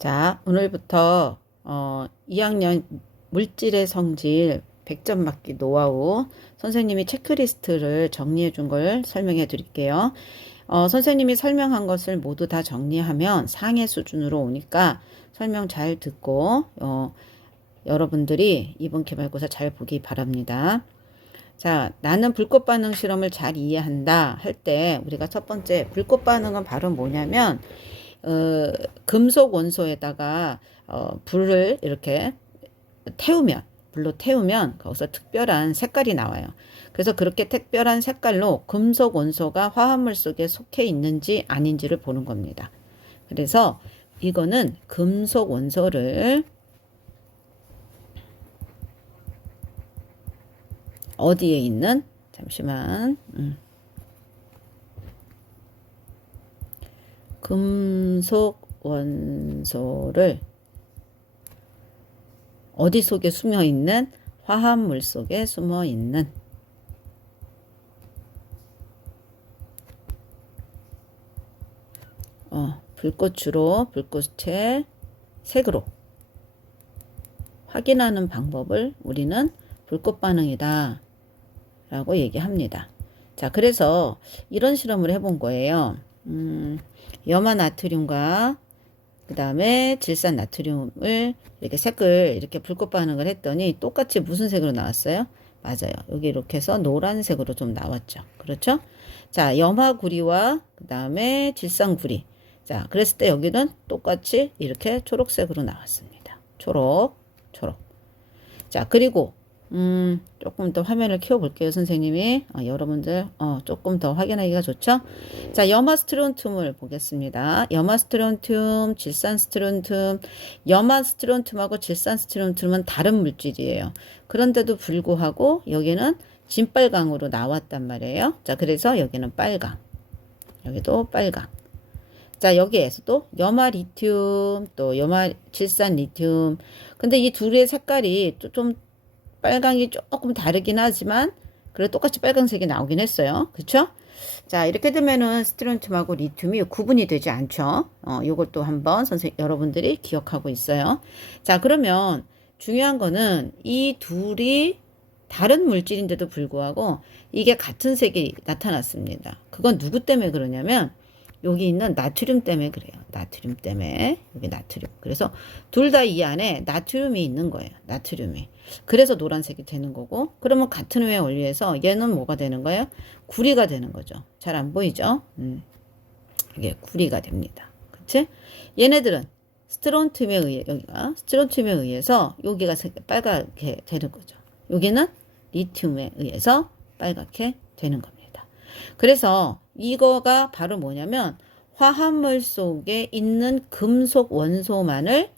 자, 오늘부터 2학년 물질의 성질 100점 맞기 노하우 선생님이 체크리스트를 정리해 준 걸 설명해 드릴게요. 선생님이 설명한 것을 모두 다 정리하면 상해 수준으로 오니까 설명 잘 듣고 여러분들이 이번 기말고사 잘 보기 바랍니다. 자, 나는 불꽃 반응 실험을 잘 이해한다 할 때 우리가 첫 번째 불꽃 반응은 바로 뭐냐면 금속 원소에다가 불을 이렇게 불로 태우면 거기서 특별한 색깔이 나와요. 그래서 그렇게 특별한 색깔로 금속 원소가 화합물 속에 속해 있는지 아닌지를 보는 겁니다. 그래서 이거는 금속 원소를 어디에 있는 잠시만 금속 원소를 어디 속에 숨어 있는 화합물 속에 숨어 있는 불꽃으로 불꽃의 색으로 확인하는 방법을 우리는 불꽃 반응이다 라고 얘기합니다. 자, 그래서 이런 실험을 해본 거예요. 염화 나트륨과 그 다음에 질산 나트륨을 이렇게 색을 이렇게 불꽃 반응을 했더니 똑같이 무슨 색으로 나왔어요? 맞아요. 여기 이렇게 해서 노란색으로 좀 나왔죠. 그렇죠? 자, 염화구리와 그 다음에 질산구리. 자, 그랬을 때 여기는 똑같이 이렇게 초록색으로 나왔습니다. 초록. 자, 그리고 조금 더 화면을 키워볼게요, 선생님이. 여러분들, 조금 더 확인하기가 좋죠? 자, 염화 스트론튬을 보겠습니다. 염화 스트론튬, 질산 스트론튬, 염화 스트론튬하고 질산 스트론튬은 다른 물질이에요. 그런데도 불구하고 여기는 진빨강으로 나왔단 말이에요. 자, 그래서 여기는 빨강. 여기도 빨강. 자, 여기에서도 염화 리튬, 또 염화 질산 리튬. 근데 이 둘의 색깔이 좀 빨강이 조금 다르긴 하지만 그래도 똑같이 빨강색이 나오긴 했어요. 그쵸? 자, 이렇게 되면은 스트론튬하고 리튬이 구분이 되지 않죠. 요것도 한번 여러분들이 기억하고 있어요. 자, 그러면 중요한 거는 이 둘이 다른 물질인데도 불구하고 이게 같은 색이 나타났습니다. 그건 누구 때문에 그러냐면 여기 있는 나트륨 때문에 그래요. 나트륨 때문에. 여기 나트륨. 그래서 둘 다 이 안에 나트륨이 있는 거예요. 나트륨이. 그래서 노란색이 되는 거고, 그러면 같은 회의 원리에서 얘는 뭐가 되는 거예요? 구리가 되는 거죠. 잘 안 보이죠? 이게 구리가 됩니다. 그치? 얘네들은 여기가 스트론튬에 의해서 여기가 빨갛게 되는 거죠. 여기는 리튬에 의해서 빨갛게 되는 겁니다. 그래서 이거가 바로 뭐냐면 화합물 속에 있는 금속 원소만을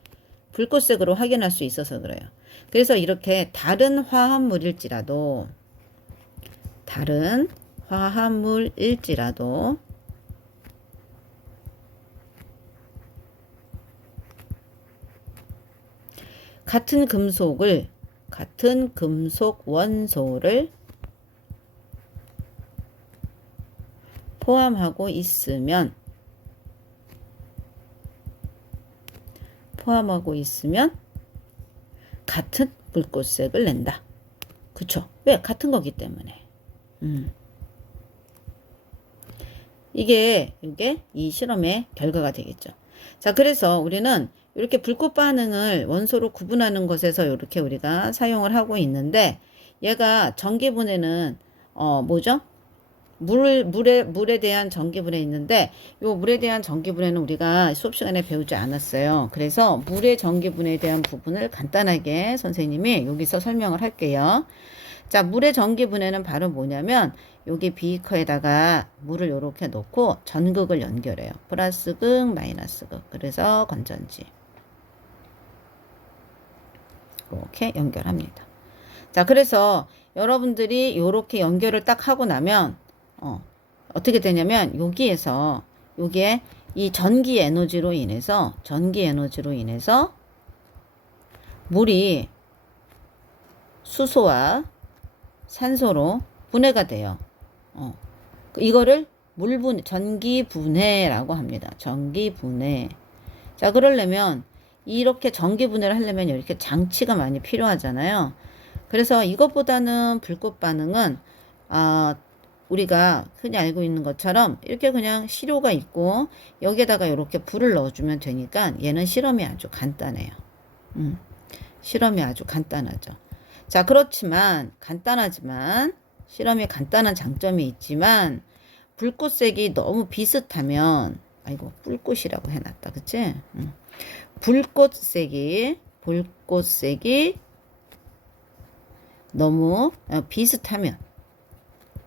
불꽃색으로 확인할 수 있어서 그래요. 그래서 이렇게 다른 화합물일지라도 같은 금속 원소를 포함하고 있으면 같은 불꽃색을 낸다. 그쵸? 왜? 같은 거기 때문에. 이게 이 실험의 결과가 되겠죠. 자, 그래서 우리는 이렇게 불꽃 반응을 원소로 구분하는 것에서 이렇게 우리가 사용을 하고 있는데 얘가 전기분해는 뭐죠? 물에 대한 전기분해 있는데 요 물에 대한 전기분해는 우리가 수업 시간에 배우지 않았어요. 그래서 물의 전기분해에 대한 부분을 간단하게 선생님이 여기서 설명을 할게요. 자, 물의 전기분해는 바로 뭐냐면 여기 비커에다가 물을 이렇게 넣고 전극을 연결해요. 플러스극, 마이너스극. 그래서 건전지. 이렇게 연결합니다. 자, 그래서 여러분들이 이렇게 연결을 딱 하고 나면 어떻게 되냐면 여기에 이 전기 에너지로 인해서 물이 수소와 산소로 분해가 돼요. 이거를 전기 분해라고 합니다. 전기 분해. 자, 그러려면 이렇게 전기 분해를 하려면 이렇게 장치가 많이 필요하잖아요. 그래서 이것보다는 불꽃 반응은 우리가 흔히 알고 있는 것처럼 이렇게 그냥 시료가 있고 여기에다가 이렇게 불을 넣어주면 되니까 얘는 실험이 아주 간단해요. 실험이 아주 간단하죠. 자, 그렇지만 간단하지만 실험이 간단한 장점이 있지만 불꽃색이 너무 비슷하면 아이고 불꽃이라고 해놨다 그치? 불꽃색이 너무 비슷하면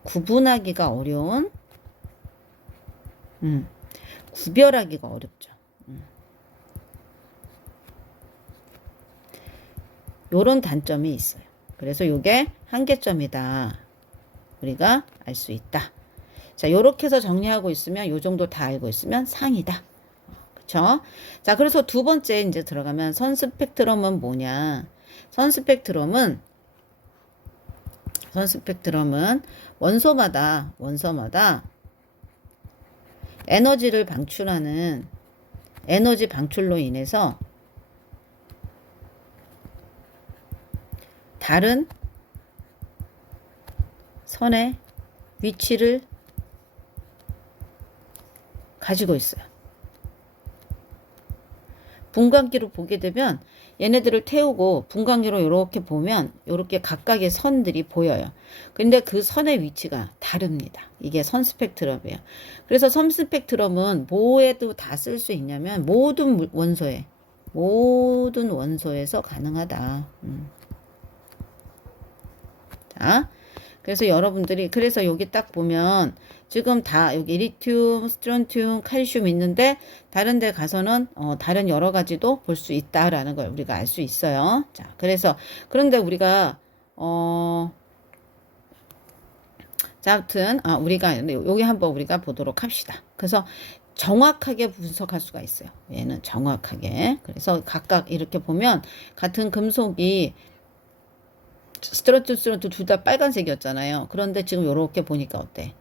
구분하기가 어려운 구별하기가 어렵죠. 요런 단점이 있어요. 그래서 요게 한계점이다. 우리가 알 수 있다. 자, 요렇게 해서 정리하고 있으면 요 정도 다 알고 있으면 상이다. 그쵸? 자, 그래서 두 번째 이제 들어가면 선 스펙트럼은 뭐냐? 선 스펙트럼은 원소마다 에너지를 방출하는 에너지 방출로 인해서 다른 선의 위치를 가지고 있어요. 분광기로 보게 되면 얘네들을 태우고 분광기로 이렇게 보면 이렇게 각각의 선들이 보여요. 근데 그 선의 위치가 다릅니다. 이게 선 스펙트럼이에요. 그래서 선 스펙트럼은 뭐에도 다 쓸 수 있냐면 모든 원소에서 가능하다. 자, 그래서 여러분들이 그래서 여기 딱 보면 지금 다 여기 리튬, 스트론튬, 칼슘 있는데 다른 데 가서는 다른 여러 가지도 볼 수 있다라는 걸 우리가 알 수 있어요. 자, 그래서 그런데 우리가 자, 아무튼 우리가 여기 한번 우리가 보도록 합시다. 그래서 정확하게 분석할 수가 있어요. 얘는 정확하게. 그래서 각각 이렇게 보면 같은 금속이 스트론튬 둘 다 빨간색이었잖아요. 그런데 지금 이렇게 보니까 어때?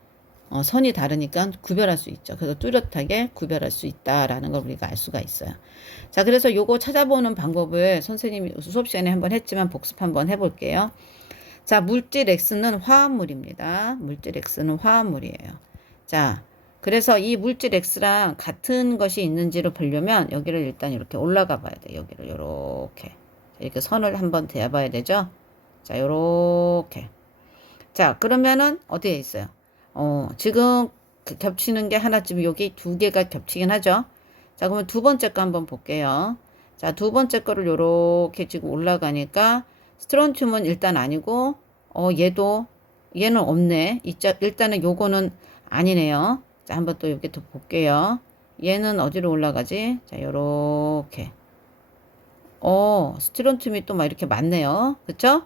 선이 다르니까 구별할 수 있죠. 그래서 뚜렷하게 구별할 수 있다라는 걸 우리가 알 수가 있어요. 자, 그래서 요거 찾아보는 방법을 선생님이 수업 시간에 한번 했지만 복습 한번 해볼게요. 자, 물질 X는 화합물입니다. 물질 X는 화합물이에요. 자, 그래서 이 물질 X랑 같은 것이 있는지를 보려면 여기를 일단 이렇게 올라가 봐야 돼요. 여기를 이렇게 선을 한번 대봐야 되죠. 자, 요렇게. 자, 그러면은 어디에 있어요? 지금 겹치는 게 하나쯤 여기 두 개가 겹치긴 하죠. 자, 그러면 두 번째 거 한번 볼게요. 자, 두 번째 거를 요렇게 지금 올라가니까 스트론튬은 일단 아니고 얘는 없네. 일단은 요거는 아니네요. 자, 한번 또 여기 또 볼게요. 얘는 어디로 올라가지? 자, 요렇게. 스트론튬이 또 막 이렇게 많네요. 그쵸?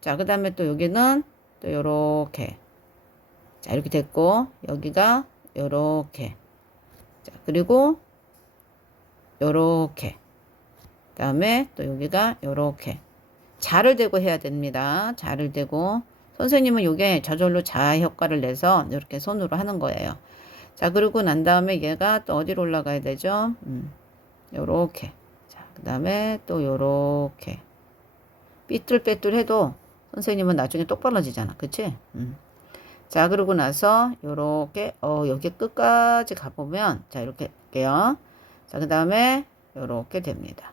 자, 그 다음에 또 여기는 또 요렇게. 자, 이렇게 됐고, 여기가 요렇게. 자, 그리고 요렇게. 그 다음에 또 여기가 요렇게. 자를 대고 해야 됩니다. 자를 대고. 선생님은 요게 저절로 자 효과를 내서 이렇게 손으로 하는 거예요. 자, 그리고 난 다음에 얘가 또 어디로 올라가야 되죠? 요렇게. 자, 그 다음에 또 요렇게. 삐뚤빼뚤 해도 선생님은 나중에 똑바로지잖아. 그치? 자, 그러고 나서 요렇게 여기 끝까지 가보면 자, 이렇게 할게요. 자, 그 다음에 요렇게 됩니다.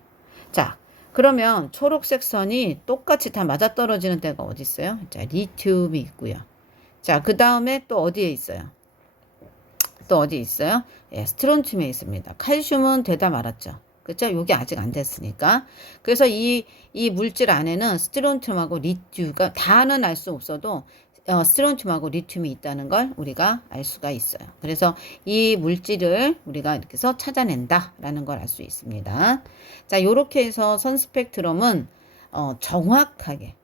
자, 그러면 초록색 선이 똑같이 다 맞아떨어지는 데가 어디 있어요? 자, 리튬이 있고요. 자, 그 다음에 또 어디에 있어요? 또 어디 있어요? 예, 스트론튬에 있습니다. 칼슘은 되다 말았죠. 그렇죠? 요게 아직 안 됐으니까. 그래서 이 물질 안에는 스트론튬하고 리튬가 다는 알 수 없어도 스트론튬하고 리튬이 있다는 걸 우리가 알 수가 있어요. 그래서 이 물질을 우리가 이렇게 해서 찾아낸다라는 걸 알 수 있습니다. 자, 요렇게 해서 선 스펙트럼은 정확하게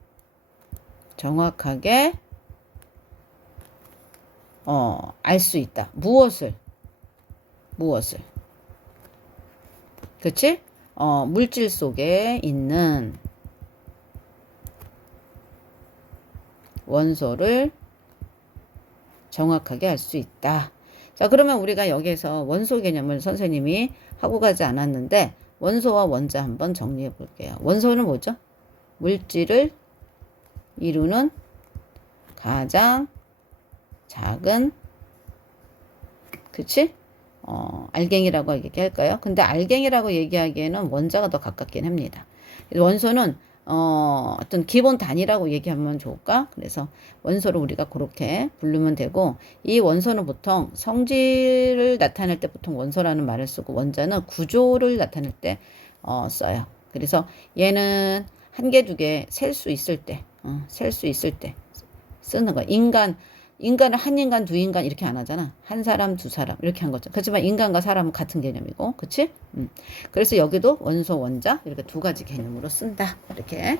알 수 있다. 무엇을? 그치? 물질 속에 있는 원소를 정확하게 알 수 있다. 자, 그러면 우리가 여기에서 원소 개념을 선생님이 하고 가지 않았는데 원소와 원자 한번 정리해 볼게요. 원소는 뭐죠? 물질을 이루는 가장 작은, 그치? 알갱이라고 얘기할까요? 근데 알갱이라고 얘기하기에는 원자가 더 가깝긴 합니다. 원소는 어떤 기본 단위라고 얘기하면 좋을까? 그래서 원소를 우리가 그렇게 부르면 되고, 이 원소는 보통 성질을 나타낼 때 보통 원소라는 말을 쓰고, 원자는 구조를 나타낼 때 써요. 그래서 얘는 한 개, 두 개 셀 수 있을 때, 셀 수 있을 때 쓰는 거야. 인간을 한 인간, 두 인간 이렇게 안 하잖아. 한 사람, 두 사람 이렇게 한 거죠. 그렇지만 인간과 사람은 같은 개념이고, 그치? 그래서 여기도 원소, 원자 이렇게 두 가지 개념으로 쓴다. 이렇게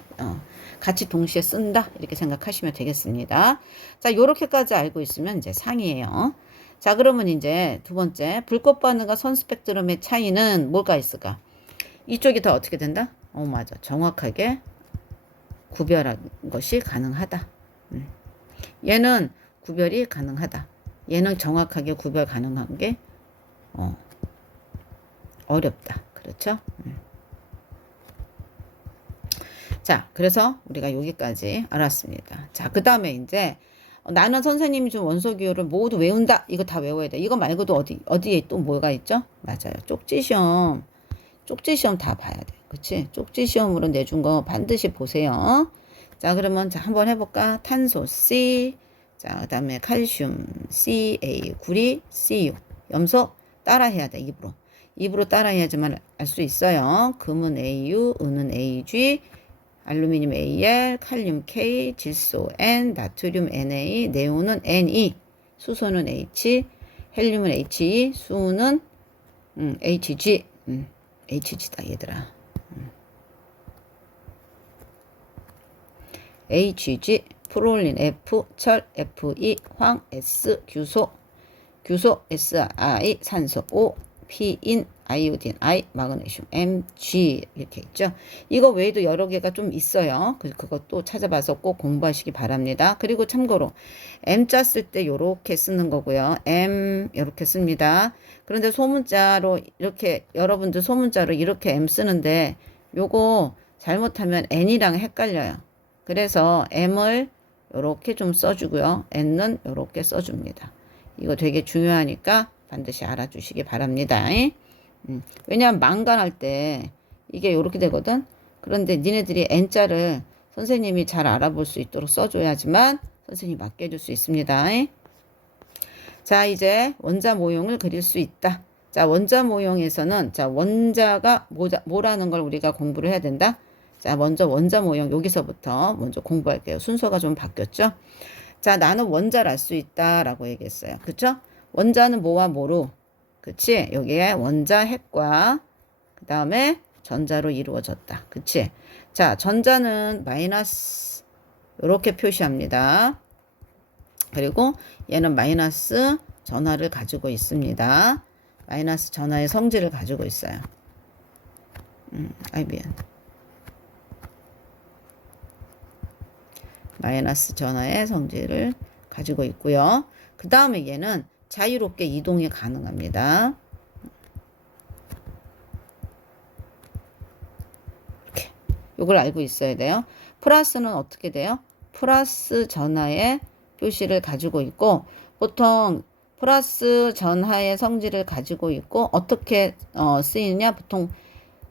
같이 동시에 쓴다. 이렇게 생각하시면 되겠습니다. 자, 요렇게까지 알고 있으면 이제 상이에요. 자, 그러면 이제 두 번째, 불꽃 반응과 선 스펙트럼의 차이는 뭐가 있을까? 이쪽이 더 어떻게 된다? 맞아. 정확하게 구별하는 것이 가능하다. 얘는 구별이 가능하다. 얘는 정확하게 구별 가능한 게 어렵다. 그렇죠? 자, 그래서 우리가 여기까지 알았습니다. 자, 그 다음에 이제 나는 선생님이 준 원소 기호를 모두 외운다. 이거 다 외워야 돼. 이거 말고도 어디에 또 뭐가 있죠? 맞아요. 쪽지 시험 다 봐야 돼. 그치? 쪽지 시험으로 내준 거 반드시 보세요. 자, 그러면 자, 한번 해볼까? 탄소 C, 자, 그 다음에 칼슘 CA, 구리 CU, 염소 따라해야 돼. 입으로 따라해야지만 알 수 있어요. 금은 AU, 은은 AG, 알루미늄 AL, 칼륨 K, 질소 N, 나트륨 Na, 네온은 Ne, 수소는 H, 헬륨은 He, 수는 HG, HG다 얘들아. HG, 프롤린 F, 철 Fe, 황 S, 규소 Si, 산소 O, P인, 아이오딘 I, 마그네슘 Mg 이렇게 있죠. 이거 외에도 여러 개가 좀 있어요. 그것도 찾아봐서 꼭 공부하시기 바랍니다. 그리고 참고로 M자 쓸 때 요렇게 쓰는 거고요. M 요렇게 씁니다. 그런데 소문자로 이렇게 여러분들 소문자로 이렇게 M 쓰는데 요거 잘못하면 N이랑 헷갈려요. 그래서 M을 요렇게 좀 써주고요. N은 요렇게 써줍니다. 이거 되게 중요하니까 반드시 알아주시기 바랍니다. 왜냐하면 망간할 때 이게 요렇게 되거든. 그런데 니네들이 N자를 선생님이 잘 알아볼 수 있도록 써줘야지만 선생님이 맞게 해줄 수 있습니다. 자, 이제 원자 모형을 그릴 수 있다. 자, 원자 모형에서는 자, 원자가 뭐라는 걸 우리가 공부를 해야 된다. 자, 먼저 원자 모형 여기서부터 먼저 공부할게요. 순서가 좀 바뀌었죠? 자, 나는 원자를 알 수 있다라고 얘기했어요. 그쵸? 원자는 뭐와 뭐로? 그치? 여기에 원자 핵과 그 다음에 전자로 이루어졌다. 그치? 자, 전자는 마이너스 이렇게 표시합니다. 그리고 얘는 마이너스 전하를 가지고 있습니다. 마이너스 전하의 성질을 가지고 있어요. 미안. 마이너스 전하의 성질을 가지고 있고요. 그 다음에 얘는 자유롭게 이동이 가능합니다. 이렇게 이걸 알고 있어야 돼요. 플러스는 어떻게 돼요? 플러스 전하의 표시를 가지고 있고 보통 플러스 전하의 성질을 가지고 있고 어떻게 쓰이느냐? 보통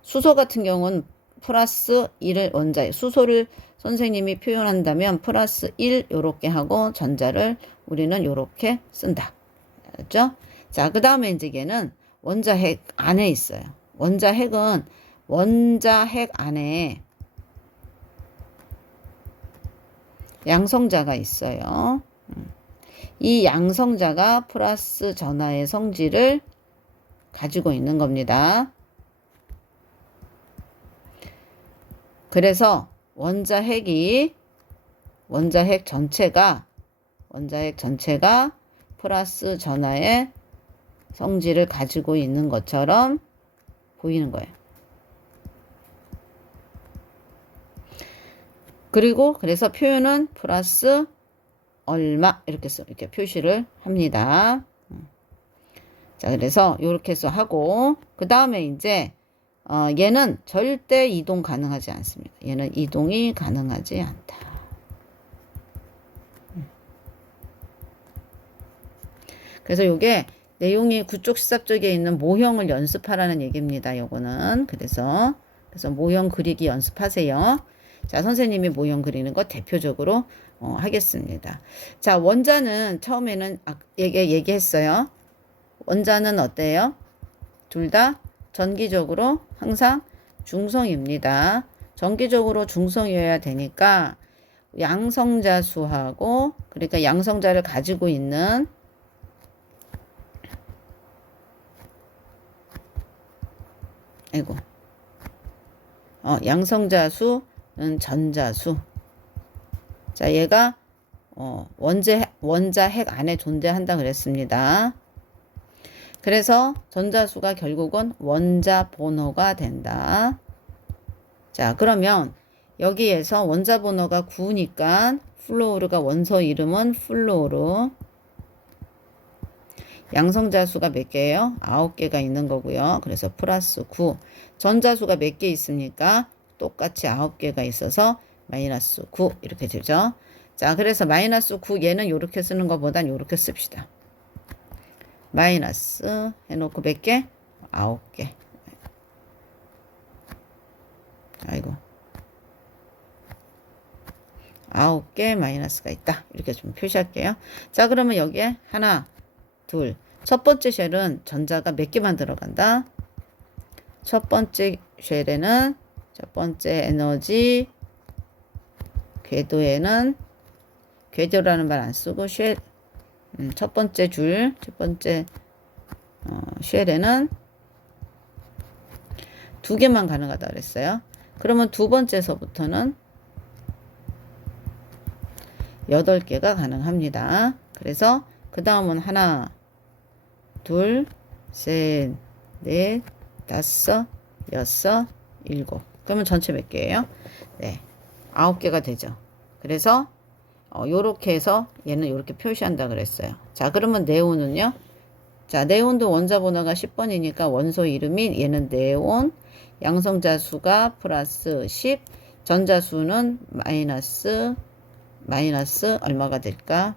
수소 같은 경우는 플러스 1을 원자에 수소를 선생님이 표현한다면 플러스 1 요렇게 하고 전자를 우리는 요렇게 쓴다. 알았죠? 자, 그 다음에 이제 얘는 원자핵 안에 있어요. 원자핵은 원자핵 안에 양성자가 있어요. 이 양성자가 플러스 전하의 성질을 가지고 있는 겁니다. 그래서 원자핵 전체가 플러스 전하의 성질을 가지고 있는 것처럼 보이는 거예요. 그리고 그래서 표현은 플러스 얼마 이렇게 표시를 합니다. 자, 그래서 이렇게 해서 하고 그 다음에 이제 얘는 절대 이동 가능하지 않습니다. 얘는 이동이 가능하지 않다. 그래서 요게 내용이 구쪽 시삽쪽에 있는 모형을 연습하라는 얘기입니다. 요거는 그래서 모형 그리기 연습하세요. 자, 선생님이 모형 그리는 거 대표적으로 하겠습니다. 자, 원자는 처음에는 얘기했어요. 원자는 어때요? 둘 다 전기적으로 항상 중성입니다. 전기적으로 중성이어야 되니까 양성자수하고 그러니까 양성자를 가지고 있는 양성자수는 전자수. 자, 얘가 원자 핵 안에 존재한다 그랬습니다. 그래서 전자수가 결국은 원자 번호가 된다. 자, 그러면 여기에서 원자 번호가 9니까 플로우르가 원소 이름은 플로우르. 양성자수가 몇 개예요? 9개가 있는 거고요. 그래서 플러스 9. 전자수가 몇 개 있습니까? 똑같이 9개가 있어서 마이너스 9 이렇게 되죠. 자, 그래서 마이너스 9 얘는 이렇게 쓰는 것보단 이렇게 씁시다. 마이너스 해놓고 몇 개? 9개. 아이고. 9개 마이너스가 있다. 이렇게 좀 표시할게요. 자, 그러면 여기에 하나, 둘. 첫 번째 쉘은 전자가 몇 개만 들어간다? 첫 번째 쉘에는 첫 번째 에너지 궤도에는 궤도라는 말 안 쓰고 쉘 첫 번째 줄, 첫 번째 쉘에는 2개만 가능하다 그랬어요. 그러면 두 번째서부터는 8개가 가능합니다. 그래서 그 다음은 하나, 둘, 셋, 넷, 다섯, 여섯, 일곱. 그러면 전체 몇 개예요? 네, 9개가 되죠. 그래서 요렇게 해서 얘는 요렇게 표시한다 그랬어요. 자, 그러면 네온은요? 자, 네온도 원자 번호가 10번이니까 원소 이름이 얘는 네온, 양성자수가 플러스 10, 전자수는 마이너스 얼마가 될까?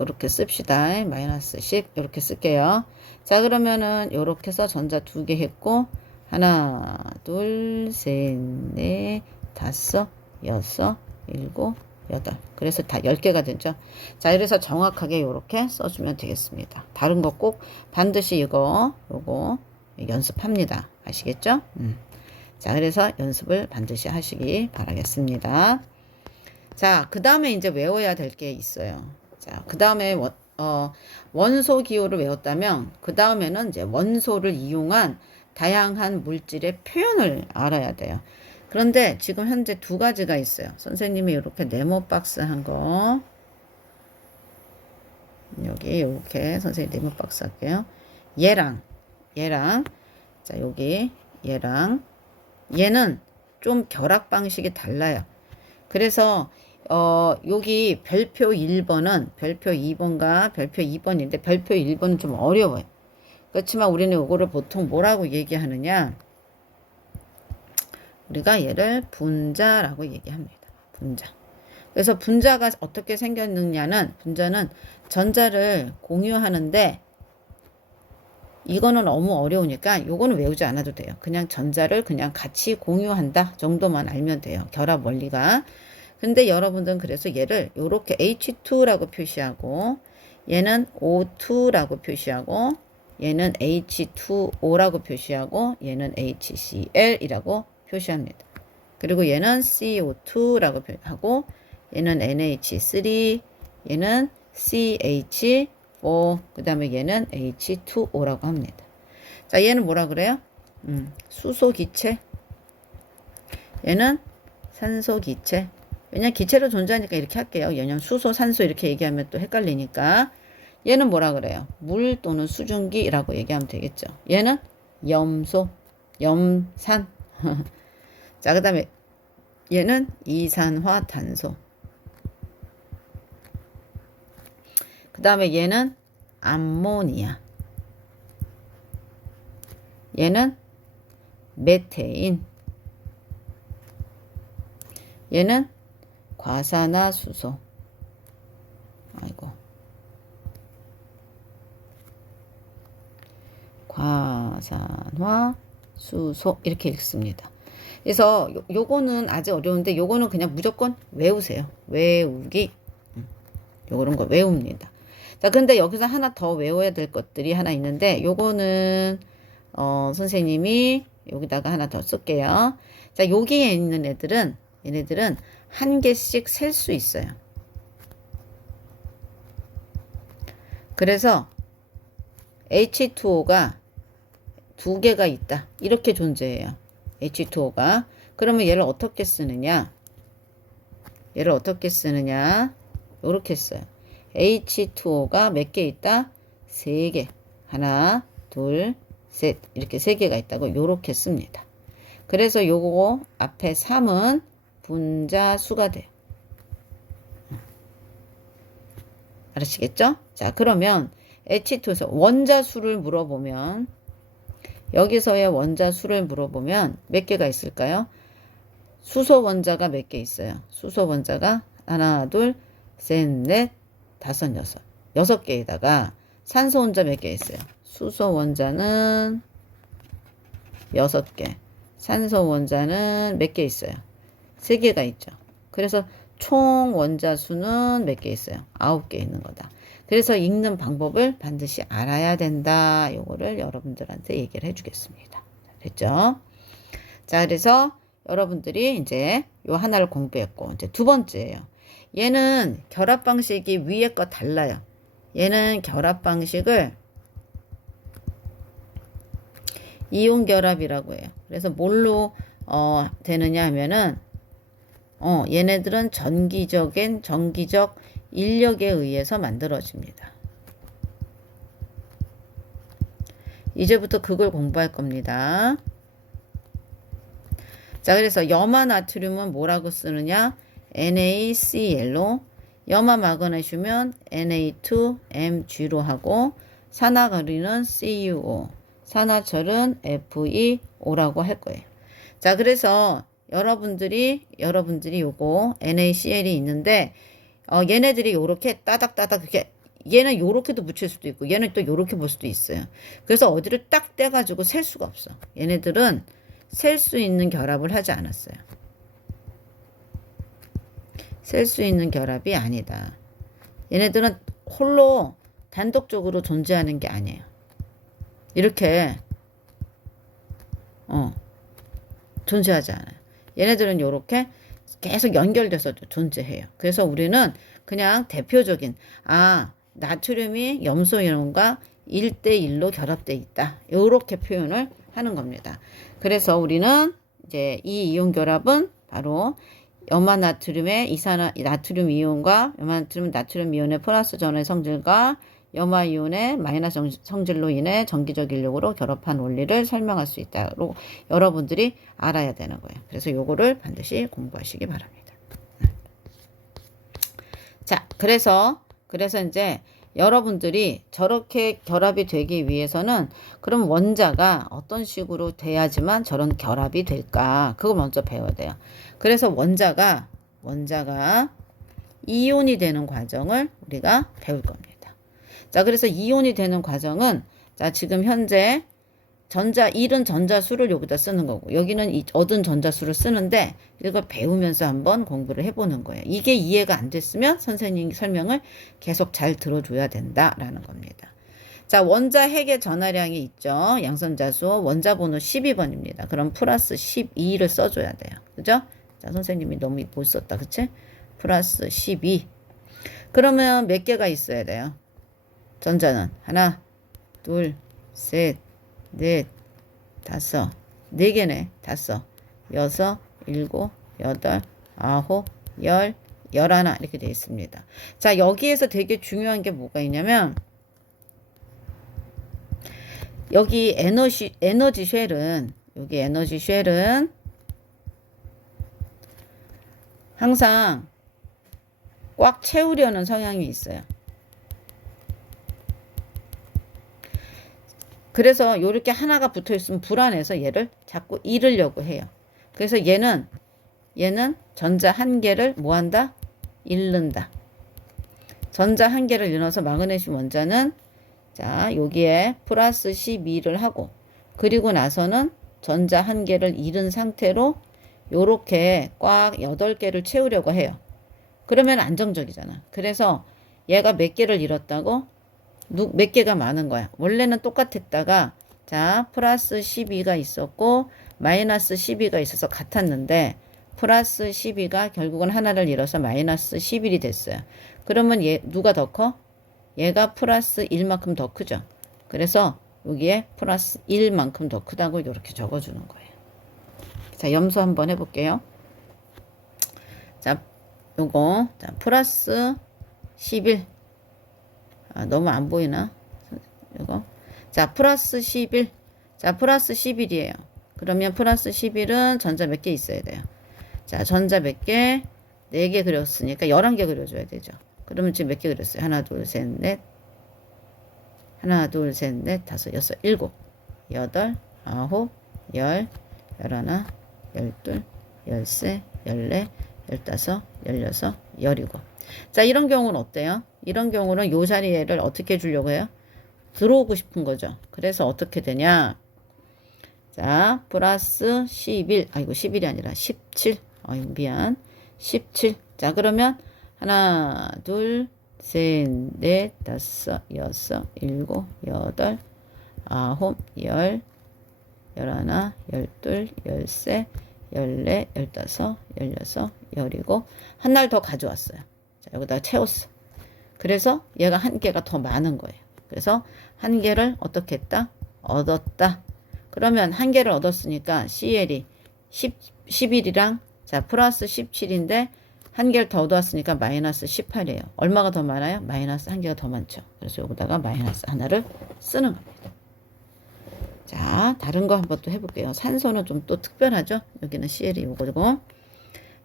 요렇게 씁시다. 마이너스 10 요렇게 쓸게요. 자, 그러면은 요렇게 해서 전자 2개 했고 하나, 둘, 셋, 넷, 다섯, 여섯, 일곱, 여덟. 그래서 다 10개가 되죠. 자, 이래서 정확하게 요렇게 써주면 되겠습니다. 다른 거 꼭 반드시 요거 연습합니다. 아시겠죠? 자, 그래서 연습을 반드시 하시기 바라겠습니다. 자, 그 다음에 이제 외워야 될 게 있어요. 자, 그 다음에 원소 기호를 외웠다면 그 다음에는 이제 원소를 이용한 다양한 물질의 표현을 알아야 돼요. 그런데 지금 현재 2가지가 있어요. 선생님이 이렇게 네모 박스 한 거 여기 이렇게 선생님 네모 박스 할게요. 얘랑 자, 여기 얘랑 얘는 좀 결합 방식이 달라요. 그래서 여기 별표 1번은 별표 2번과 별표 2번인데 별표 1번은 좀 어려워요. 그렇지만 우리는 이거를 보통 뭐라고 얘기하느냐? 우리가 얘를 분자라고 얘기합니다. 분자. 그래서 분자가 어떻게 생겼느냐는 분자는 전자를 공유하는데 이거는 너무 어려우니까 이거는 외우지 않아도 돼요. 그냥 전자를 그냥 같이 공유한다 정도만 알면 돼요. 결합 원리가. 근데 여러분들은 그래서 얘를 이렇게 H2라고 표시하고 얘는 O2라고 표시하고 얘는 H2O라고 표시하고 얘는 HCl이라고 표시합니다. 그리고 얘는 CO2라고 하고 얘는 NH3 얘는 CH4 그 다음에 얘는 H2O라고 합니다. 자, 얘는 뭐라 그래요? 수소 기체. 얘는 산소 기체. 왜냐면 기체로 존재하니까 이렇게 할게요. 왜냐면 수소, 산소 이렇게 얘기하면 또 헷갈리니까. 얘는 뭐라 그래요? 물 또는 수증기라고 얘기하면 되겠죠. 얘는 염소, 염산. 자, 그 다음에 얘는 이산화탄소. 그 다음에 얘는 암모니아. 얘는 메테인. 얘는 과산화수소. 아이고. 과산화수소 이렇게 읽습니다. 그래서 요거는 아직 어려운데 요거는 그냥 무조건 외우세요. 외우기. 요런 거 외웁니다. 자, 근데 여기서 하나 더 외워야 될 것들이 하나 있는데 요거는 선생님이 여기다가 하나 더 쓸게요. 자, 여기에 있는 얘네들은 한 개씩 셀 수 있어요. 그래서 H2O가 두 개가 있다. 이렇게 존재해요. H2O가. 그러면 얘를 어떻게 쓰느냐? 이렇게 써요. H2O가 몇 개 있다? 세 개. 하나, 둘, 셋. 이렇게 세 개가 있다고 요렇게 씁니다. 그래서 요거 앞에 3은 분자수가 돼요. 알으시겠죠? 자, 그러면 H2에서 원자수를 물어보면 여기서의 원자수를 물어보면 몇 개가 있을까요? 수소 원자가 몇 개 있어요? 수소 원자가 하나, 둘, 셋, 넷, 다섯, 여섯. 6개에다가 산소 원자 몇 개 있어요? 수소 원자는 6개. 산소 원자는 몇 개 있어요? 3개가 있죠. 그래서 총 원자수는 몇 개 있어요? 9개 있는 거다. 그래서 읽는 방법을 반드시 알아야 된다. 요거를 여러분들한테 얘기를 해주겠습니다. 됐죠? 자, 그래서 여러분들이 이제 요 하나를 공부했고, 이제 두 번째예요. 얘는 결합 방식이 위에 거 달라요. 얘는 결합 방식을 이온 결합이라고 해요. 그래서 뭘로 되느냐 하면은 얘네들은 전기적 인력에 의해서 만들어집니다. 이제부터 그걸 공부할 겁니다. 자, 그래서 염화 나트륨은 뭐라고 쓰느냐? NaCl로, 염화 마그네슘은 Na2Mg로 하고, 산화가리는 CuO, 산화철은 FeO라고 할 거예요. 자, 그래서 여러분들이 요거 NaCl이 있는데 얘네들이 요렇게 따닥따닥 이렇게, 얘는 요렇게도 붙일 수도 있고 얘는 또 요렇게 볼 수도 있어요. 그래서 어디를 딱 떼가지고 셀 수가 없어. 얘네들은 셀 수 있는 결합을 하지 않았어요. 셀 수 있는 결합이 아니다. 얘네들은 홀로 단독적으로 존재하는 게 아니에요. 이렇게 존재하지 않아요. 얘네들은 요렇게 계속 연결돼서 존재해요. 그래서 우리는 그냥 대표적인 나트륨이 염소이온과 1대1로 결합되어 있다. 요렇게 표현을 하는 겁니다. 그래서 우리는 이제 이 이온 결합은 바로 염화나트륨의 나트륨 이온과 나트륨 이온의 플러스 전의 성질과 염화이온의 마이너스 성질로 인해 전기적 인력으로 결합한 원리를 설명할 수 있다고 여러분들이 알아야 되는 거예요. 그래서 요거를 반드시 공부하시기 바랍니다. 자, 그래서 이제 여러분들이 저렇게 결합이 되기 위해서는 그럼 원자가 어떤 식으로 돼야지만 저런 결합이 될까? 그거 먼저 배워야 돼요. 그래서 원자가 이온이 되는 과정을 우리가 배울 겁니다. 자, 그래서 이온이 되는 과정은 자, 지금 현재 잃은 전자수를 여기다 쓰는 거고 여기는 얻은 전자수를 쓰는데 이걸 배우면서 한번 공부를 해보는 거예요. 이게 이해가 안 됐으면 선생님 설명을 계속 잘 들어줘야 된다라는 겁니다. 자, 원자 핵의 전하량이 있죠. 양선자수 원자 번호 12번입니다. 그럼 플러스 12를 써줘야 돼요. 그죠? 자, 선생님이 너무 못 썼다. 그치? 플러스 12. 그러면 몇 개가 있어야 돼요? 전자는 하나, 둘, 셋, 넷, 다섯, 네 개네. 다섯, 여섯, 일곱, 여덟, 아홉, 열, 열하나 이렇게 되어 있습니다. 자, 여기에서 되게 중요한 게 뭐가 있냐면 여기 에너지 쉘은 항상 꽉 채우려는 성향이 있어요. 그래서 이렇게 하나가 붙어 있으면 불안해서 얘를 자꾸 잃으려고 해요. 그래서 얘는 전자 한 개를 뭐 한다? 잃는다. 전자 한 개를 잃어서 마그네슘 원자는 자, 여기에 플러스 12를 하고 그리고 나서는 전자 한 개를 잃은 상태로 요렇게 꽉 8개를 채우려고 해요. 그러면 안정적이잖아. 그래서 얘가 몇 개를 잃었다고? 몇 개가 많은 거야. 원래는 똑같았다가 자, 플러스 12가 있었고 마이너스 12가 있어서 같았는데 플러스 12가 결국은 하나를 잃어서 마이너스 11이 됐어요. 그러면 얘 누가 더 커? 얘가 플러스 1만큼 더 크죠. 그래서 여기에 플러스 1만큼 더 크다고 이렇게 적어주는 거예요. 자, 염소 한번 해볼게요. 자, 요거 자 플러스 11 너무 안 보이나? 요거 자 플러스 11 자 플러스 11이에요. 그러면 플러스 11은 전자 몇 개 있어야 돼요. 자 전자 몇 개? 4개 그렸으니까 11개 그려줘야 되죠. 그러면 지금 몇 개 그렸어요? 하나 둘 셋 넷 하나 둘 셋 넷 다섯 여섯 일곱 여덟 아홉 열 열하나 열둘 열세 열네 열다섯 열여섯 열일곱. 자 이런 경우는 어때요? 이런 경우는 요 자리를 어떻게 해주려고 해요? 들어오고 싶은 거죠. 그래서 어떻게 되냐? 자 플러스 11 아이고 11이 아니라 17 미안 17. 자 그러면 하나 둘 셋 넷 다섯 여섯 일곱 여덟 아홉 열 열하나 열둘 열세 열네 열다섯 열여섯 열일곱 하나를 더 가져왔어요. 자 여기다가 채웠어. 그래서 얘가 한 개가 더 많은 거예요. 그래서 한 개를 어떻게 했다? 얻었다. 그러면 한 개를 얻었으니까 CL이 11이랑 자 플러스 17인데 한 개를 더 얻었으니까 마이너스 18이에요. 얼마가 더 많아요? 마이너스 한 개가 더 많죠. 그래서 여기다가 마이너스 하나를 쓰는 겁니다. 자 다른 거 한번 또 해볼게요. 산소는 좀 또 특별하죠. 여기는 CL이 요거고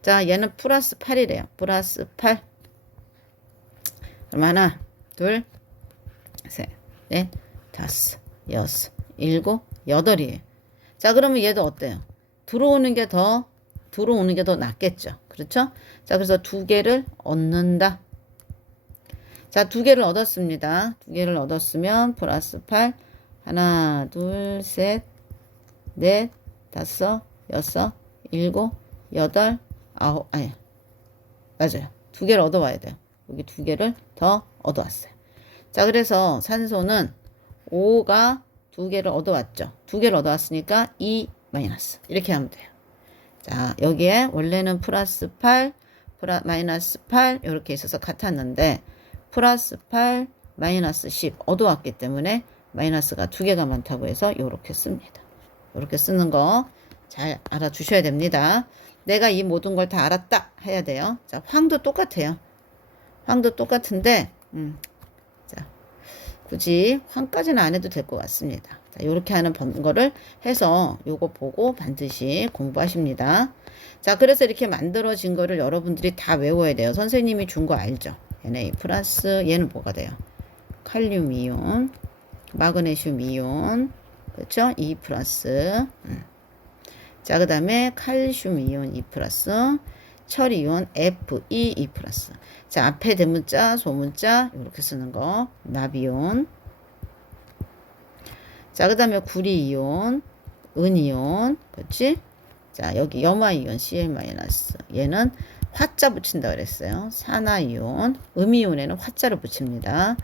자 얘는 플러스 8이래요. 플러스 8 그럼 하나 둘 셋 넷 다섯 여섯 일곱 여덟이에요. 자 그러면 얘도 어때요? 들어오는 게 더 낫겠죠. 그렇죠? 자 그래서 2개를 얻는다. 자 2개를 얻었습니다. 2개를 얻었으면 플러스 8 하나 둘 셋 넷 다섯 여섯 일곱 여덟 아홉 아니 맞아요. 2개를 얻어와야 돼요. 여기 2개를 더 얻어왔어요. 자 그래서 산소는 5가 2개를 얻어왔죠. 2개를 얻어왔으니까 2 마이너스 이렇게 하면 돼요. 자 여기에 원래는 플러스 8 마이너스 8 이렇게 있어서 같았는데 플러스 8 마이너스 10 얻어왔기 때문에 마이너스가 2개가 많다고 해서 이렇게 씁니다. 이렇게 쓰는 거 잘 알아주셔야 됩니다. 내가 이 모든 걸 다 알았다 해야 돼요. 자 황도 똑같아요. 황도 똑같은데 자 굳이 황까지는 안 해도 될 것 같습니다. 자, 이렇게 하는 거를 해서 요거 보고 반드시 공부하십니다. 자 그래서 이렇게 만들어진 거를 여러분들이 다 외워야 돼요. 선생님이 준 거 알죠? Na 플러스 얘는 뭐가 돼요? 칼륨 이온 마그네슘 이온 그렇죠? 2 플러스 자 그 다음에 칼슘 이온 2 플러스 철 이온 Fe 2 플러스 자 앞에 대문자 소문자 이렇게 쓰는 거 나비온 자 그 다음에 구리 이온 은 이온 그렇지? 자 여기 염화 이온 Cl 마이너스 얘는 화자 붙인다 그랬어요. 산화 이온 음이온에는 화자를 붙입니다.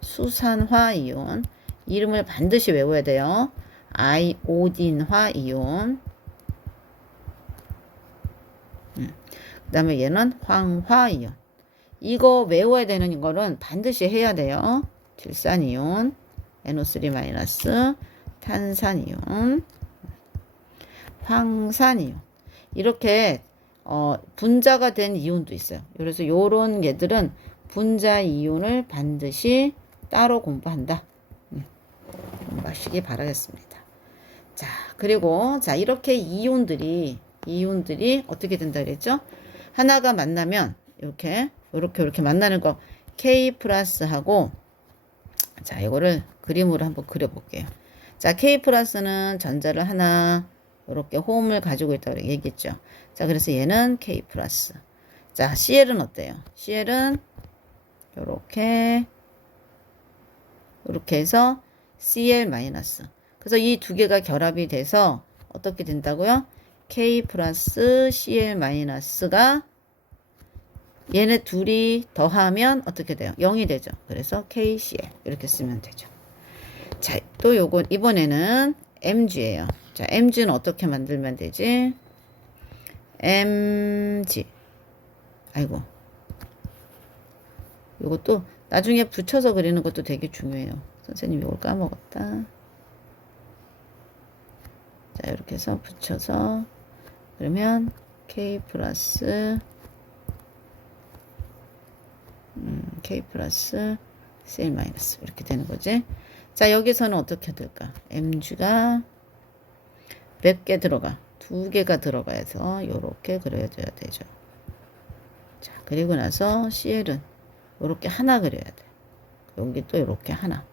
수산화 이온 이름을 반드시 외워야 돼요. 아이오딘화 이온 그 다음에 얘는 황화이온 이거 외워야 되는 거는 반드시 해야 돼요. 질산이온 NO3- 탄산이온 황산이온 이렇게 분자가 된 이온도 있어요. 그래서 요런 얘들은 분자 이온을 반드시 따로 공부한다. 공부하시기 바라겠습니다. 자 그리고 자 이렇게 이온들이 어떻게 된다 그랬죠? 하나가 만나면 이렇게 만나는 거 K 플러스 하고 자 이거를 그림으로 한번 그려볼게요. 자, K 플러스는 전자를 하나 이렇게 홈을 가지고 있다고 얘기했죠. 자, 그래서 얘는 K 플러스. 자, CL은 어때요? CL은 이렇게 해서 CL 마이너스. 그래서 이 두 개가 결합이 돼서 어떻게 된다고요? K 플러스 CL 마이너스가 얘네 둘이 더하면 어떻게 돼요? 0이 되죠. 그래서 KCl 이렇게 쓰면 되죠. 자, 또 요건 이번에는 MG예요. 자, MG는 어떻게 만들면 되지? MG. 아이고. 요것도 나중에 붙여서 그리는 것도 되게 중요해요. 선생님 이걸 까먹었다. 자, 이렇게 해서 붙여서 그러면 K 플러스 K 플러스 CL 마이너스 이렇게 되는 거지. 자, 여기서는 어떻게 될까? MG가 몇 개 들어가? 두 개가 들어가서 이렇게 그려줘야 되죠. 자, 그리고 나서 CL은 이렇게 하나 그려야 돼. 여기 또 이렇게 하나.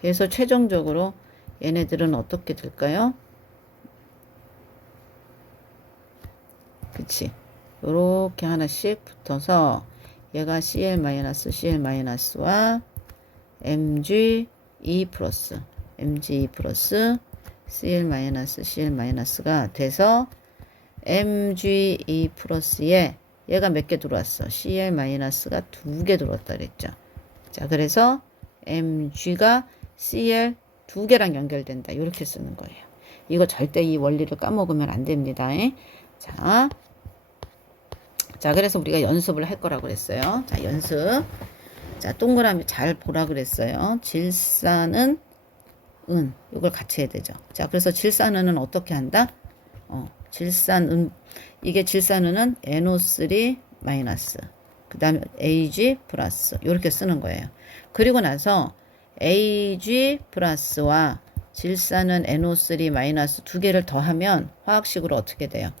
그래서 최종적으로 얘네들은 어떻게 될까요? 그치? 이렇게 하나씩 붙어서 얘가 CL-CL-와 MG2 플러스 MG2 플러스 CL-CL-가 돼서 MG2 플러스에 얘가 몇 개 들어왔어? CL-가 두 개 들어왔다 그랬죠. 자, 그래서 MG가 CL 두 개랑 연결된다. 이렇게 쓰는 거예요. 이거 절대 이 원리를 까먹으면 안 됩니다. 자, 그래서 우리가 연습을 할 거라고 그랬어요. 자, 연습. 자, 동그라미 잘 보라 그랬어요. 질산은 은. 이걸 같이 해야 되죠. 자, 그래서 질산은은 어떻게 한다? 질산은, 이게 질산은은 NO3 마이너스. 그 다음에 AG 플러스. 이렇게 쓰는 거예요. 그리고 나서 AG 플러스와 질산은 NO3 마이너스 두 개를 더하면 화학식으로 어떻게 돼요?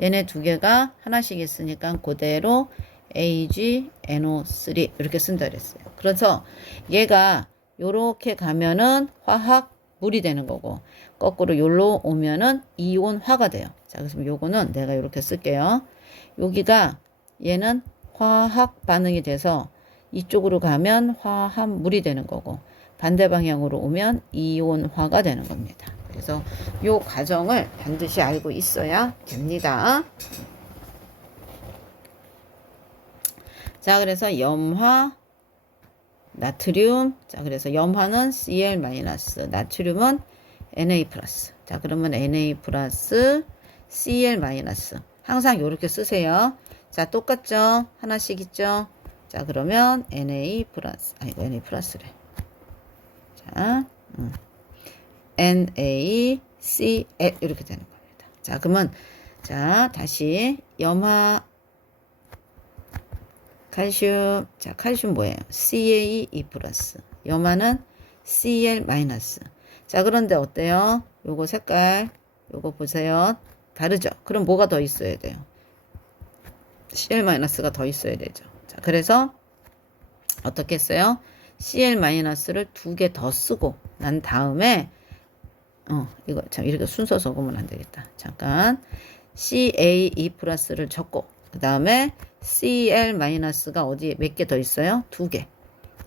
얘네 두 개가 하나씩 있으니까 그대로 AgNO3 이렇게 쓴다 그랬어요. 그래서 얘가 요렇게 가면은 화학물이 되는 거고 거꾸로 요로 오면은 이온화가 돼요. 자, 그래서 요거는 내가 이렇게 쓸게요. 여기가 얘는 화학 반응이 돼서 이쪽으로 가면 화합물이 되는 거고 반대 방향으로 오면 이온화가 되는 겁니다. 그래서 요 과정을 반드시 알고 있어야 됩니다. 자, 그래서 염화, 나트륨. 자, 그래서 염화는 Cl-, 나트륨은 Na+. 자, 그러면 Na+, Cl-. 항상 요렇게 쓰세요. 자, 똑같죠? 하나씩 있죠? 자, 그러면 Na+, 아이고, Na+래. 자, NaCl 이렇게 되는 겁니다. 자, 그러면 자, 다시 염화 칼슘. 자, 칼슘 뭐예요? CaE+. 염화는 Cl-. 자, 그런데 어때요? 요거 색깔 요거 보세요. 다르죠? 그럼 뭐가 더 있어야 돼요? Cl-가 더 있어야 되죠. 자, 그래서 어떻게 했어요? Cl-를 두 개 더 쓰고 난 다음에 이거 참 이렇게 순서 적으면 안 되겠다. 잠깐. CaE+를 적고 그 다음에 Cl-가 어디에 몇 개 더 있어요? 두 개.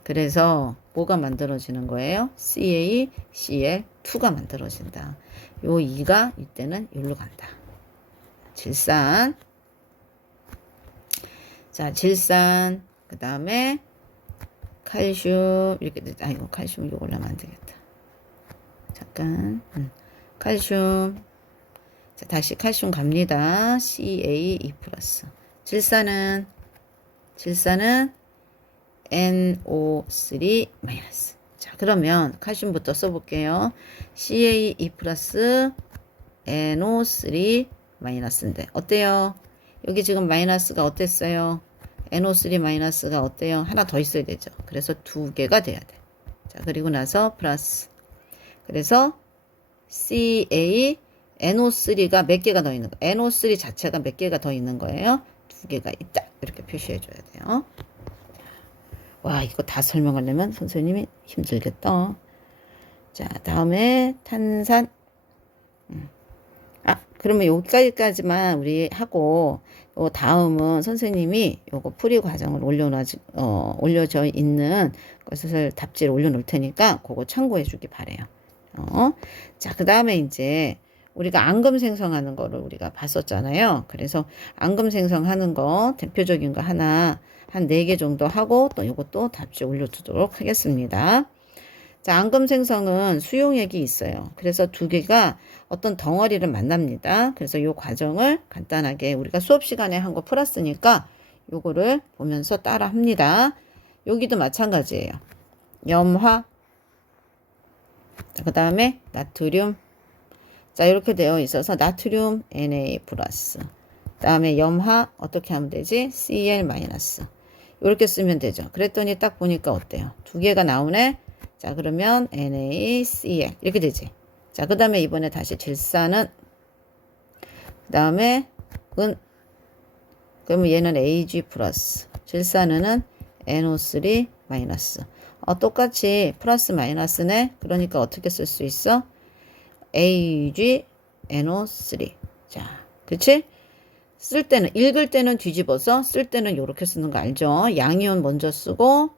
그래서 뭐가 만들어지는 거예요? CaCl2가 만들어진다. 요 2가 이때는 여기로 간다. 질산. 자, 질산. 그 다음에 칼슘. 이렇게 아이고, 칼슘 이거 올라가면 안 되겠다. 잠깐. 칼슘. 자, 다시 칼슘 갑니다. CaE+. 질산은 NO3-. 자, 그러면 칼슘부터 써볼게요. CaE+, NO3-인데 어때요? 여기 지금 마이너스가 어땠어요? NO3-가 어때요? 하나 더 있어야 되죠. 그래서 두 개가 돼야 돼. 자, 그리고 나서 플러스. 그래서 NO3가 몇 개가 더 있는 거예요? NO3 자체가 몇 개가 더 있는 거예요? 두 개가 있다. 이렇게 표시해 줘야 돼요. 와, 이거 다 설명하려면 선생님이 힘들겠다. 자, 다음에 탄산. 그러면 여기까지만 우리 하고, 요 다음은 선생님이 요거 풀이 과정을 올려져 있는 것을 답지를 올려놓을 테니까 그거 참고해 주기 바래요. 자, 그 다음에 이제 우리가 앙금 생성하는 거를 우리가 봤었잖아요. 그래서 앙금 생성하는 거 대표적인 거 하나 한 4개 정도 하고 또 이것도 답지 올려두도록 하겠습니다. 자, 앙금 생성은 수용액이 있어요. 그래서 2개가 어떤 덩어리를 만납니다. 그래서 이 과정을 간단하게 우리가 수업 시간에 한 거 풀었으니까 요거를 보면서 따라 합니다. 여기도 마찬가지예요. 염화, 그 다음에 나트륨. 자, 이렇게 되어 있어서 나트륨 Na 플러스. 그 다음에 염화 어떻게 하면 되지? Cl 마이너스. 이렇게 쓰면 되죠. 그랬더니 딱 보니까 어때요? 2개가 나오네. 자, 그러면 NaCl 이렇게 되지. 자, 그 다음에 이번에 다시 질산은 그 다음에 그러면 얘는 Ag 플러스. 질산은 NO3 마이너스. 똑같이 플러스 마이너스네. 그러니까 어떻게 쓸 수 있어? AgNO3. 자, 그치? 읽을 때는 뒤집어서, 쓸 때는 이렇게 쓰는 거 알죠? 양이온 먼저 쓰고,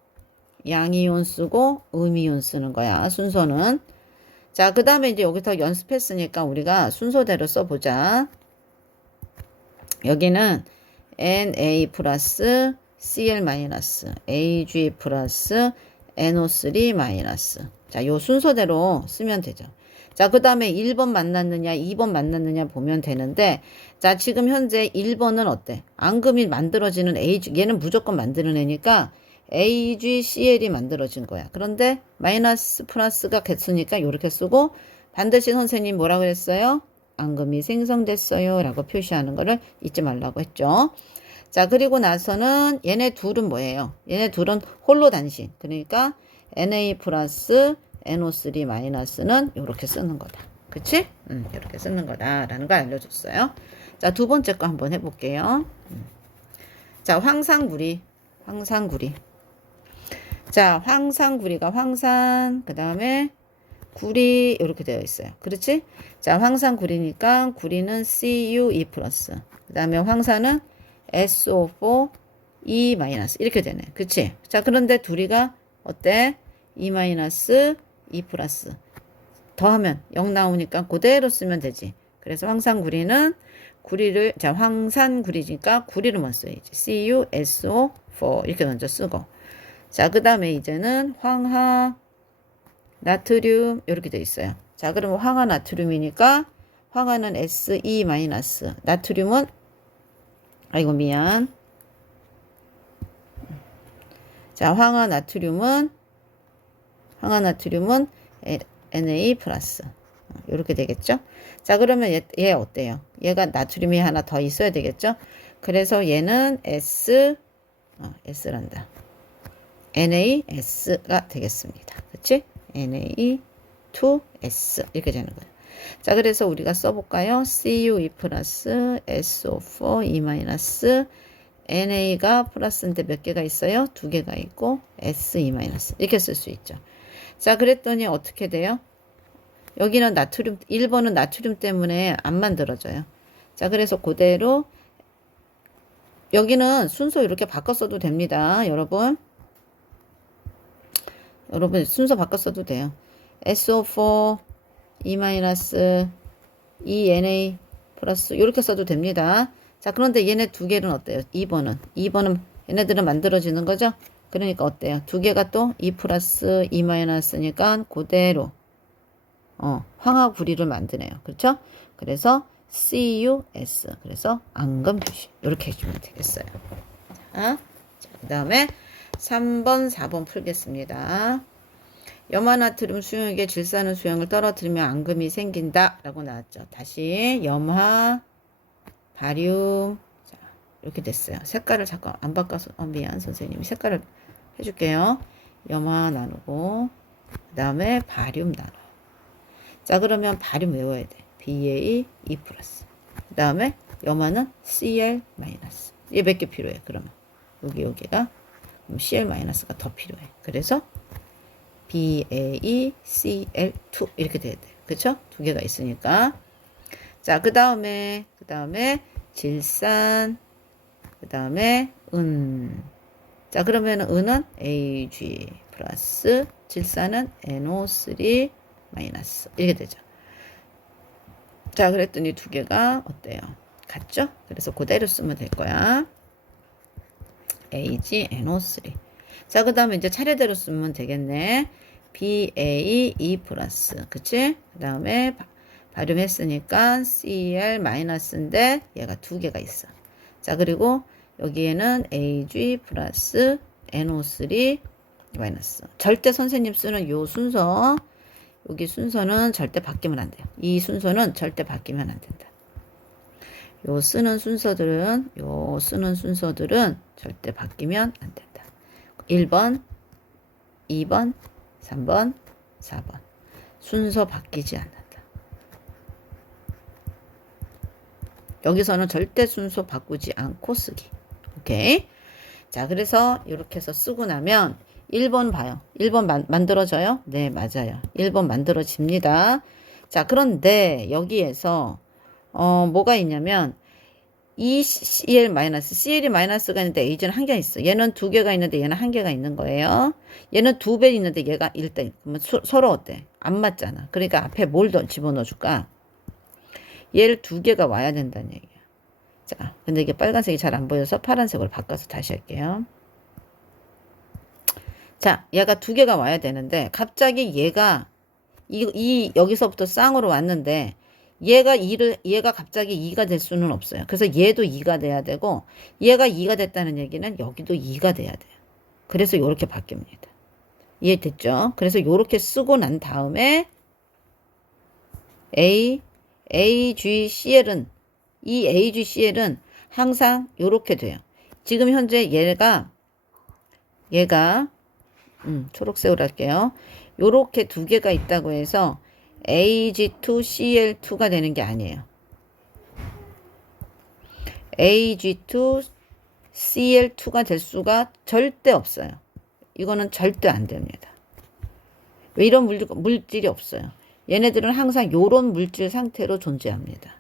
양이온 쓰고, 음이온 쓰는 거야, 순서는. 자, 그 다음에 이제 여기서 연습했으니까 우리가 순서대로 써보자. 여기는 Na 플러스 Cl 마이너스, Ag 플러스 NO3 마이너스. 자, 요 순서대로 쓰면 되죠. 자, 그 다음에 1번 만났느냐, 2번 만났느냐 보면 되는데, 자, 지금 현재 1번은 어때? 앙금이 만들어지는 Ag, 얘는 무조건 만들어내니까 AgCl이 만들어진 거야. 그런데 마이너스 플러스가 개수니까 이렇게 쓰고, 반드시 선생님 뭐라고 했어요? 앙금이 생성됐어요 라고 표시하는 거를 잊지 말라고 했죠. 자, 그리고 나서는 얘네 둘은 뭐예요? 얘네 둘은 홀로 단신. 그러니까 Na 플러스 NO3 마이너스는 이렇게 쓰는 거다. 그치? 이렇게 쓰는 거다라는 걸 알려줬어요. 자, 2번째 거 한번 해볼게요. 자, 황산구리. 자, 황산구리가 황산, 그 다음에 구리 이렇게 되어 있어요. 그렇지? 자, 황산구리니까 구리는 CuE 플러스. 그 다음에 황산은 SO4 E 마이너스 이렇게 되네. 그치? 자, 그런데 둘이가 어때? E 마이너스 E 플러스 더하면 0 나오니까 그대로 쓰면 되지. 그래서 황산구리는 구리를, 자, 황산구리니까 구리를 먼저 써야지. CuSO4 이렇게 먼저 쓰고. 자, 그 다음에 이제는 황화 나트륨 이렇게 되어 있어요. 자, 그러면 황화 나트륨이니까 황화는 Se 마이너스, 나트륨은 아이고 미안. 자, 황화 나트륨은 Na 플러스 이렇게 되겠죠. 자, 그러면 얘 어때요? 얘가 나트륨이 하나 더 있어야 되겠죠. 그래서 얘는 S란다. NaS가 되겠습니다. 그치? Na2S 이렇게 되는 거예요. 자, 그래서 우리가 써볼까요? CuE 플러스 SO4 E 마이너스 NA가 플러스인데 몇 개가 있어요? 2개가 있고 SE 마이너스 이렇게 쓸 수 있죠. 자, 그랬더니 어떻게 돼요? 여기는 나트륨, 1번은 나트륨 때문에 안 만들어져요. 자, 그래서 그대로 여기는 순서 이렇게 바꿔 써도 됩니다. 여러분 순서 바꿔 써도 돼요. SO4 E 마이너스 ENA 플러스 이렇게 써도 됩니다. 자, 그런데 얘네 2개는 어때요? 2번은 얘네들은 만들어지는 거죠? 그러니까 어때요? 2개가 또 E 플러스 E 마이너스니까 그대로 황화구리를 만드네요. 그렇죠? 그래서 CuS 그래서 앙금 표시 이렇게 해주면 되겠어요. 자, 그 다음에 3번 4번 풀겠습니다. 염화나트륨 수용액에 질산은 수용을 떨어뜨리면 앙금이 생긴다 라고 나왔죠. 다시 염화 바륨. 자, 이렇게 됐어요. 색깔을 잠깐 안 바꿔서 미안 선생님이 색깔을 해줄게요. 염화 나누고 그 다음에 바륨 나눠. 자, 그러면 바륨 외워야 돼. BA E 플러스. 그 다음에 염화는 Cl 마이너스. 얘 몇 개 필요해? 그러면 여기가 CL 마이너스가 더 필요해. 그래서 BaCl2 이렇게 돼야 돼요. 그쵸? 두 개가 있으니까. 자, 그 다음에 질산, 그 다음에 은. 자, 그러면 은은 Ag 플러스, 질산은 NO3 마이너스. 이렇게 되죠. 자, 그랬더니 두 개가 어때요? 같죠? 그래서 그대로 쓰면 될 거야. AgNO3. 자, 그 다음에 이제 차례대로 쓰면 되겠네. BaE 플러스. 그치? 그 다음에 발음했으니까 Cl 마이너스인데 얘가 두 개가 있어. 자, 그리고 여기에는 Ag 플러스 NO3 마이너스. 절대 선생님 쓰는 요 순서, 여기 순서는 절대 바뀌면 안 돼요. 이 순서는 절대 바뀌면 안 된다. 요 쓰는 순서들은 절대 바뀌면 안 된다. 1번, 2번, 3번, 4번. 순서 바뀌지 않는다. 여기서는 절대 순서 바꾸지 않고 쓰기. 오케이? 자, 그래서 이렇게 해서 쓰고 나면 1번 봐요. 1번 만들어져요? 네, 맞아요. 1번 만들어집니다. 자, 그런데 여기에서 뭐가 있냐면 이 CL이 마이너스가 있는데 Ag는 한 개 있어. 얘는 두 개가 있는데 얘는 한 개가 있는 거예요. 얘는 두 배 있는데 얘가 1대. 그러면 서로 어때? 안 맞잖아. 그러니까 앞에 뭘 더 집어넣어 줄까? 얘를 두 개가 와야 된다는 얘기야. 자, 근데 이게 빨간색이 잘 안 보여서 파란색으로 바꿔서 다시 할게요. 자, 얘가 두 개가 와야 되는데 갑자기 얘가 여기서부터 쌍으로 왔는데 얘가 갑자기 2가 될 수는 없어요. 그래서 얘도 2가 돼야 되고 얘가 2가 됐다는 얘기는 여기도 2가 돼야 돼요. 그래서 이렇게 바뀝니다. 이해됐죠? 그래서 이렇게 쓰고 난 다음에 AgCl은 이 AgCl은 항상 이렇게 돼요. 지금 현재 얘가 초록색으로 할게요. 요렇게 두 개가 있다고 해서 Ag2Cl2가 되는 게 아니에요. Ag2Cl2가 될 수가 절대 없어요. 이거는 절대 안 됩니다. 왜 이런 물질이 없어요? 얘네들은 항상 요런 물질 상태로 존재합니다.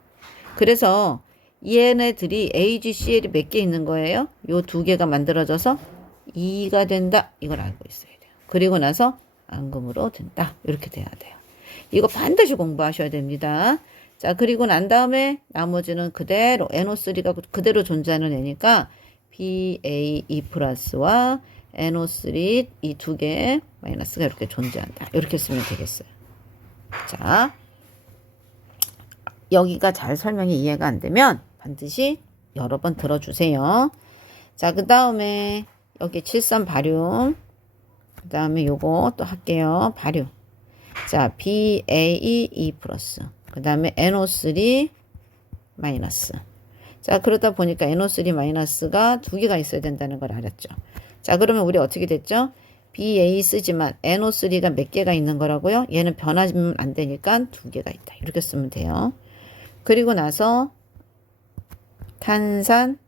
그래서 얘네들이 AgCl이 몇 개 있는 거예요? 요 두 개가 만들어져서 2가 된다. 이걸 알고 있어야 돼요. 그리고 나서 앙금으로 된다. 이렇게 돼야 돼요. 이거 반드시 공부하셔야 됩니다. 자, 그리고 난 다음에 나머지는 그대로 NO3가 그대로 존재하는 애니까 BaE 플러스와 NO3 이 두 개 마이너스가 이렇게 존재한다. 이렇게 쓰면 되겠어요. 자, 여기가 잘 설명이 이해가 안 되면 반드시 여러 번 들어주세요. 자, 그 다음에 여기 73 바륨, 그 다음에 요거 또 할게요. 바륨. 자, BaE 플러스, 그 다음에 NO3 마이너스. 자, 그러다 보니까 NO3 마이너스가 두 개가 있어야 된다는 걸 알았죠. 자, 그러면 우리 어떻게 됐죠? BA 쓰지만 NO3가 몇 개가 있는 거라고요? 얘는 변하면 안 되니까 두 개가 있다. 이렇게 쓰면 돼요. 그리고 나서 탄산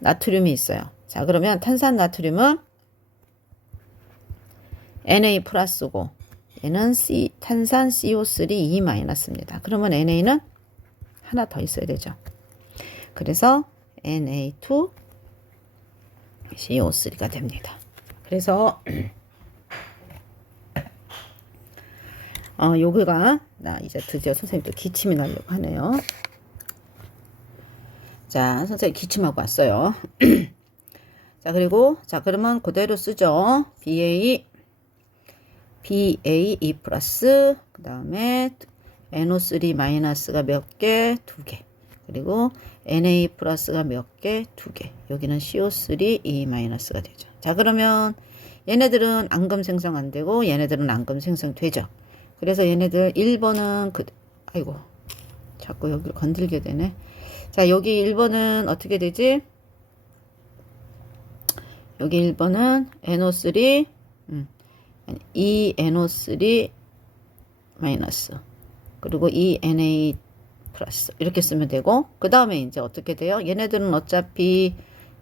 나트륨이 있어요. 자, 그러면 탄산 나트륨은 Na 플러스고 얘는 탄산 CO3 E 마이너스입니다. 그러면 Na는 하나 더 있어야 되죠. 그래서 Na2 CO3가 됩니다. 그래서 요거가 나 이제 드디어 선생님도 기침이 나려고 하네요. 자, 선생님 기침하고 왔어요. 자, 그리고 자, 그러면 그대로 쓰죠. BaE 플러스, 그 다음에 NO3 마이너스가 몇 개? 두 개. 그리고 Na 플러스가 몇 개? 두 개. 여기는 CO3 E 마이너스가 되죠. 자, 그러면 얘네들은 앙금 생성 안 되고 얘네들은 앙금 생성 되죠. 그래서 얘네들 1번은 아이고 자꾸 여기를 건들게 되네. 자, 여기 1번은 어떻게 되지? 여기 1번은 NO3 ENO3 마이너스 그리고 ENA 플러스 이렇게 쓰면 되고 그 다음에 이제 어떻게 돼요? 얘네들은 어차피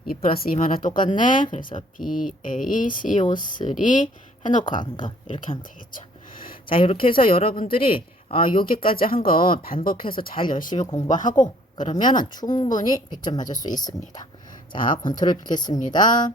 2 플러스 2만화 똑같네. 그래서 BaCO3 해놓고 앙금 이렇게 하면 되겠죠. 자, 이렇게 해서 여러분들이 여기까지 한 거 반복해서 잘 열심히 공부하고 그러면은 충분히 100점 맞을 수 있습니다. 자, 권투를 빌겠습니다.